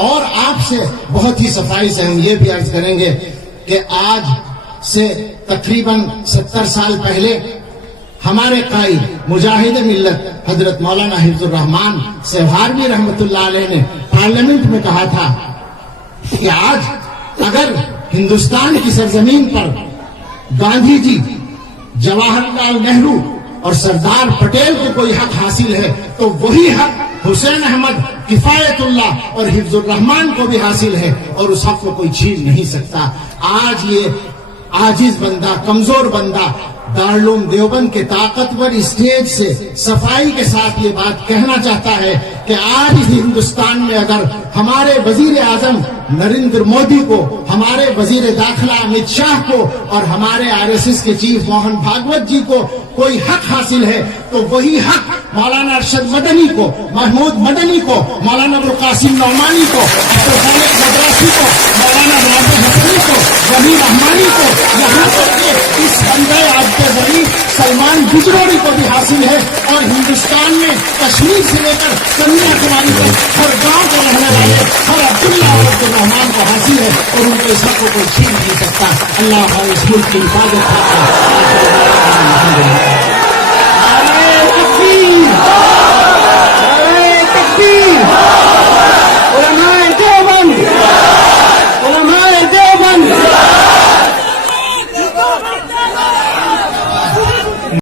اور آپ سے بہت ہی صفائی سے ہم یہ بھی عرض کریں گے کہ آج سے تقریباً 70 سال پہلے ہمارے قائد مجاہد ملت حضرت مولانا حفظ الرحمان سہاروی رحمت اللہ علیہ نے پارلیمنٹ میں کہا تھا کہ آج اگر ہندوستان کی سرزمین پر گاندھی جی، جواہر لال نہرو اور سردار پٹیل کو کوئی حق حاصل ہے تو وہی حق حسین احمد، کفایت اللہ اور حفظ الرحمان کو بھی حاصل ہے، اور اس حق کو کوئی چھین نہیں سکتا۔ آج یہ عاجز بندہ، کمزور بندہ دارالعلوم دیوبند کے طاقتور اسٹیج سے صفائی کے ساتھ یہ بات کہنا چاہتا ہے کہ آج ہندوستان میں اگر ہمارے وزیر اعظم نریندر مودی کو، ہمارے وزیر داخلہ امت شاہ کو اور ہمارے RSS کے چیف موہن بھاگوت جی کو کوئی حق حاصل ہے تو وہی حق مولانا ارشد مدنی کو، محمود مدنی کو، مولانا ابوالقاسم نعمانی کو، عبدالخالق مدرسی کو، مولانا ناصر حسنی کو، ولی رحمانی کو، یہاں تک کہ اس بندے عبد غنی سلمان گجروری کو بھی حاصل ہے، اور ہندوستان میں کشمیر سے لے کر کنیا کماری تک ہر گاؤں کے رہنے والے ہر عبداللہ اور عبد الرحمان کو حاصل ہے، اور ان کو اس حق کو کوئی چھین نہیں سکتا۔ اللہ ہمارے اس ملک کی حفاظت کرتا ہے۔